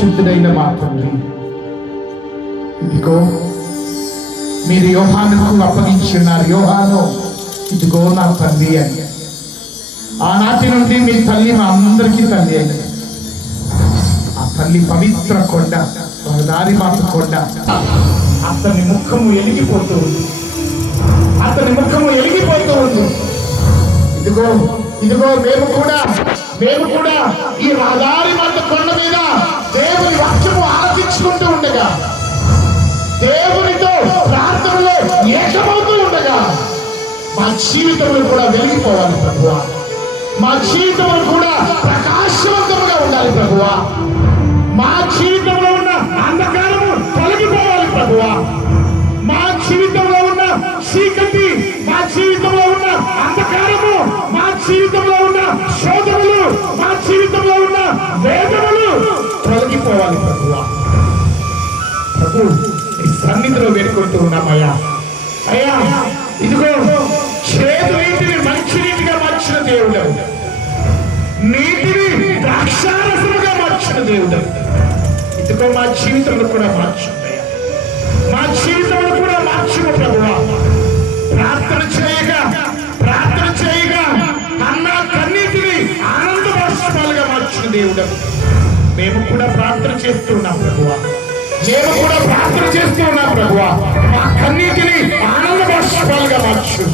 పరిశుద్ధుడైన మా తండ్రి ఇదిగో. మీరు యోహానుకు అప్పగించున్నారు. యోహాను ఇదిగో నా తల్లి అని. ఆనాటి నుండి మీ తల్లి మా అందరికీ తల్లి అయింది ఆ తల్లి పవిత్ర కొండ దారి మాత కొండ. అతని ముఖము ఎలిగిపోతూ ఉంది. అతని ముఖము ఎలిగిపోతూ ఉంది. ఇదిగో ఇదిగో మేము కూడా మేము కూడా ఈ రహదారి మాత కొండ మీద దేవుని వాక్యము ఆలోచించుకుంటూ ఉండగా దేవునితో ప్రార్థనలో ఏకమవుతూ ఉండగా మా జీవితంలో కూడా వెలిగిపోవాలి ప్రభువా. మా జీవితంలో కూడా ప్రకాశవంతముగా ఉండాలి ప్రభువ. మా జీవితంలో ఉన్న అంధకారము తొలగిపోవాలి ప్రభువ. మా జీవితంలో ఉన్న చీకటి మా జీవితంలో ఉన్న అంధకారము మా జీవితంలో ప్రభు నీ సన్నిధిలో వేడుకుంటూ ఉన్నామయ్యా. అయ్యా ఇదిగో చేదు నీటిని మంచి నీటిగా మార్చిన దేవుడు. నీటిని ద్రాక్షారసముగా మార్చిన దేవుడు. ఇదిగో మా జీవితంలో కూడా మార్చు మా జీవితంలో కూడా మార్చుము ప్రభువా. ప్రార్థన చేయగా ప్రార్థన చేయగా అన్న కన్నీటిని ఆనంద బాష్పాలుగా మార్చిన దేవుడు. మేము కూడా ప్రార్థన చేస్తున్నాం ప్రభువా. మేము కూడా ప్రార్థన చేస్తూ ఉన్నాం ప్రభువా. మా కన్నీటిని ఆనంద బాష్పాలుగా మార్చు.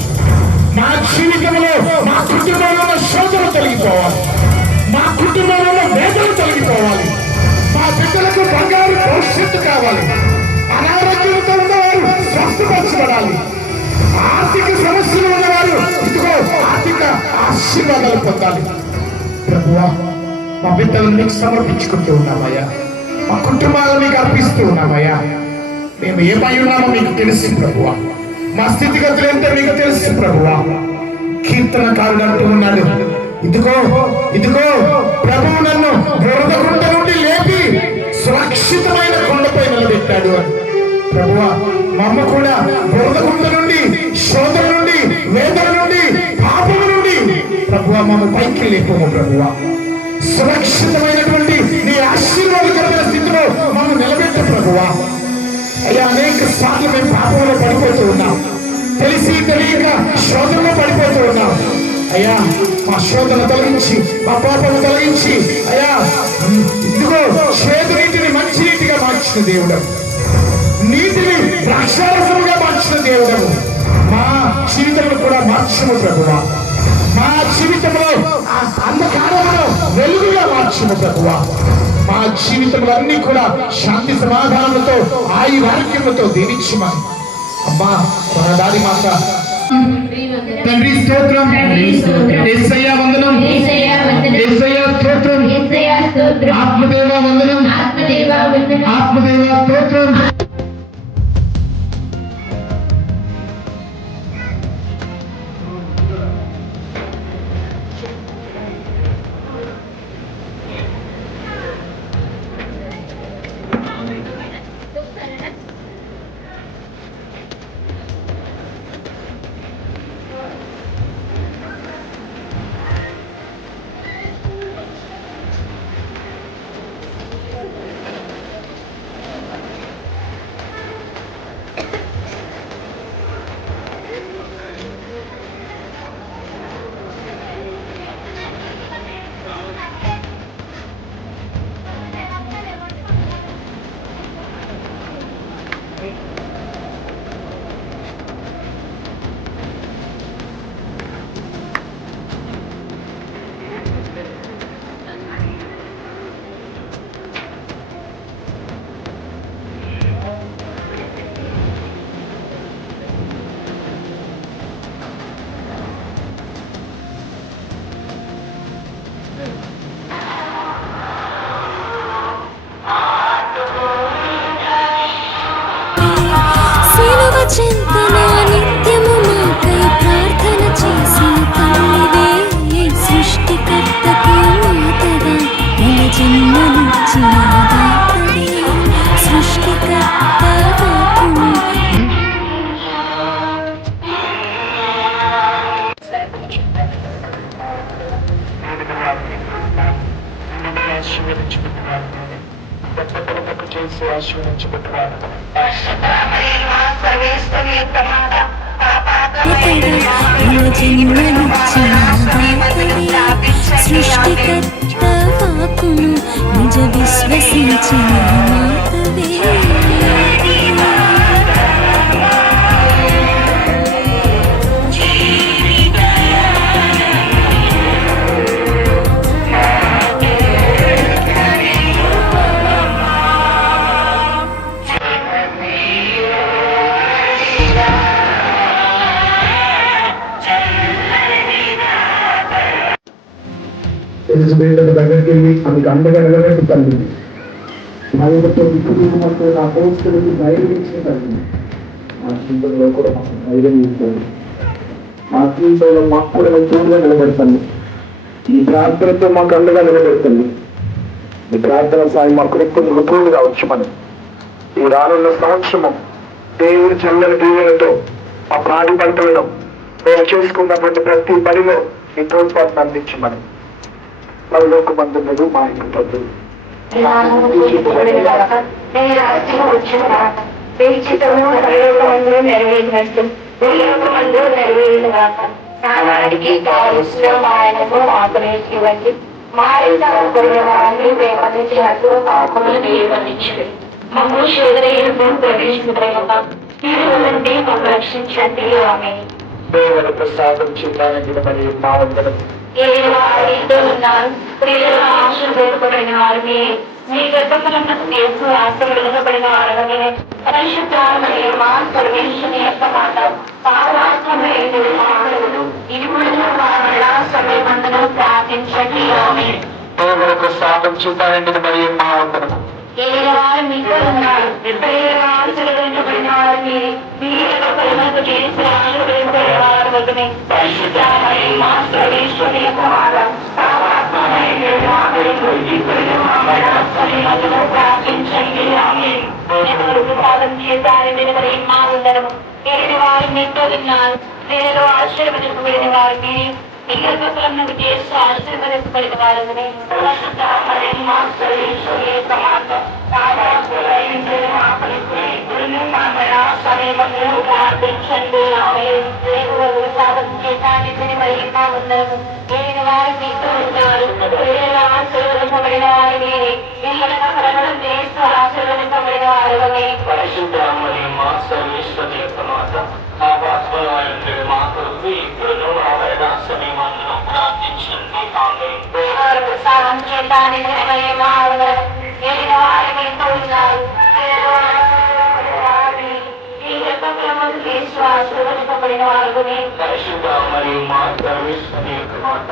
మా జీవితంలో మా కుటుంబంలో ఉన్న శోధన తొలగిపోవాలి. మా కుటుంబంలో ఉన్న వేదన తొలగిపోవాలి. మా బిడ్డలకు బంగారు భవిష్యత్తు కావాలి. అనారోగ్యంతో ఉన్నవారు స్వస్థపరచబడాలి. ఆర్థిక సమస్యలు ఉన్నవారు ఇదిగో ఆర్థిక ఆశీర్వాదాలు పొందాలి. ప్రభువా మా బిడ్డలను నీకు సమర్పించుకుంటూ ఉన్నామయ్యా. మా కుటుంబాలను మీకు అర్పిస్తూ ఉన్నామయ్యా. మేము ఏమై ఉన్నామో మీకు తెలిసి ప్రభువా. మా స్థితిగతులు ఏంటో మీకు తెలుసు ప్రభువా. కీర్తనకారుడు అంటూ ఉన్నాడు. ఇదిగో ఇదిగో ప్రభువు నన్ను బురద గుంట నుండి లేపి సురక్షితమైన కొండపై నిలబెట్టాడు అని. ప్రభువా మా అమ్మ కూడా బురద గుంట నుండి శోధన నుండి వేదన నుండి పాపము నుండి ప్రభువా మమ్మ పైకి లేపము ప్రభువా. సురక్షితమైనటువంటి నీ ఆశీర్వాదకరమైన స్థితిలో మనం నిలబెట్టు ప్రభువా. అయ్యా అనేక సార్లు మేము పాపంలో పడిపోతూ ఉన్నాం. తెలిసి తెలియక శోధనలో పడిపోతూ ఉన్నాం. అయ్యా మా శోధన తొలగించి మా పాపను తొలగించి అయ్యా ఇదిగో చేదు నీటిని మంచి నీటిగా మార్చిన దేవుడు. నీటిని ద్రాక్షారసముగా మార్చిన దేవుడు. మా జీవితంలో కూడా మార్చము ప్రభువా. మా జీవితంలో అంధకారంలో వెలుగుగా మార్చము ప్రభువా. మా జీవితంలో అన్ని కూడా శాంతి సమాధానంతో ఆయు ఆరోగ్యములతో దీవించమని అమ్మా కొనడారి మాత తండ్రి స్తోత్రం. స్తోత్రం. యేసయ్య వందనం. యేసయ్య స్తోత్రం. స్తోత్రం. ఆత్మదేవ వందనం. ఆత్మదేవా ఆశీర్వదించుకుంటున్నాను గొప్ప కొరకు చేసి ఆశీర్వదించుకుంటున్నాను సృష్టికర్త నిజ విశ్వసించిన ఎలిజబెత్ దగ్గరికి వెళ్ళి అందుకు అండగా నిలబెట్టు తల్లి భయంతో నా కోస్తులకు ధైర్యం ఇచ్చిన తల్లి మా జీవితంలో కూడా మాకు ధైర్యం ఇస్తుంది మా జీవితంలో మాకు కూడా మేము తోడుగా నిలబెడతాను. ఈ ప్రార్థనతో మాకు అండగా నిలబెడతాను. ఈ ప్రార్థన సాయి మా నిపుణులు కావచ్చు వచ్చమని ఈ రానున్న సంవత్సరము దేవుడి చల్లని దీవెనతో ఆ ప్రాణి పంటలను మేము చేసుకున్నటువంటి ప్రతి పనిలో ఈ తోడ్పాటును అందించమని పరలోక మందులు మా ఇంటి నానాడికి కావలసిన ఆయనకు ఇవ్వండి మమ్మల్ని మమ్మల్ని రక్షించండి ఆమె ప్రసాదం చెందాలని మా వందరం ఏ వారితో ఉన్నారు స్త్రీలు ఆశీర్వదపడిన వారిని మీ వారిని యొక్క మాట. మాటలు సమయమందును ప్రార్థించండి. ఆమె మరి వందనం. వారు మీతో ఉన్నారు. వారిని మీ గర్భఫలమునకు చేసి యొక్క మాటలు ఇరువురు మరణ సమయమందును ప్రార్థించండి ఆమె ఎవరు పాదం చేశారని మరి మా ఉందరము ఏడు వారు మీతో విన్నారు నేను ఆశీర్వదింపబడిన వారిని మీ గర్భఫలమునకు చేసి ఆశీర్వదింపబడిన వారిని ప్రార్థించండి వారు మీతో ఉన్నారు నేను ఆశీర్వదింపబడిన వారిని ఇళ్ళ కలవడం చేస్తూ ఆశీర్వదింపబడిన సర్వేశ్వరి యొక్క మాట మా కొరకు ఇప్పుడు ప్రార్థించండి ఆమె వారు మీతో ఉన్నారు గర్భఫలమును చేస్తూ మరియు మా యొక్క మాట